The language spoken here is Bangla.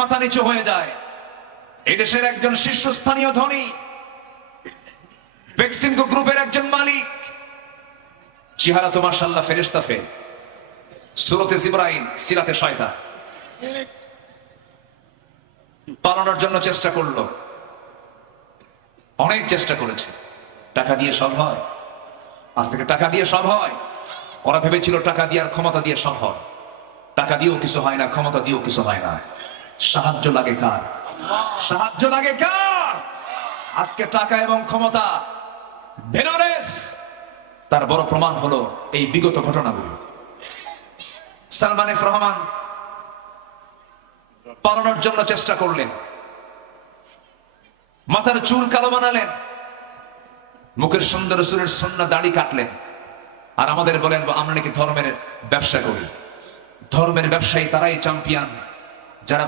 মাথা নিচু হয়ে যায়। এদেশের একজন শীর্ষস্থানীয় ধনী বেক্সিমকো গ্রুপের একজন মালিক, চেহারা তো মাশাআল্লাহ ফেরেশতা ফে, সূরতে জিবরাইল, সিরাতে শয়তান। পালানোর জন্য চেষ্টা করলো, অনেক চেষ্টা করেছে। টাকা দিয়ে সব হয়? আজ থেকে টাকা দিয়ে সব হয়? ওরা ভেবেছিল টাকা দিয়ে আর ক্ষমতা দিয়ে সব হয়। টাকা দিয়েও কিছু হয় না, ক্ষমতা দিয়েও কিছু হয় না। সাহায্য লাগে কার? সাহায্য লাগে কার? আজকে টাকা এবং ক্ষমতা বেনারেস, তার বড় প্রমাণ হলো এই বিগত ঘটনাগুলো। সালমান এফ রহমান পালানোর জন্য চেষ্টা করলেন, মাথার চুল কালো বানালেন, মুখের সুন্দর সুরের সুন্নাহ দাড়ি কাটলেন, আর আমাদের বলেন আমরা নাকি ধর্মের ব্যবসা করি। ধর্মের ব্যবসায়ী তারাই চ্যাম্পিয়ন যারা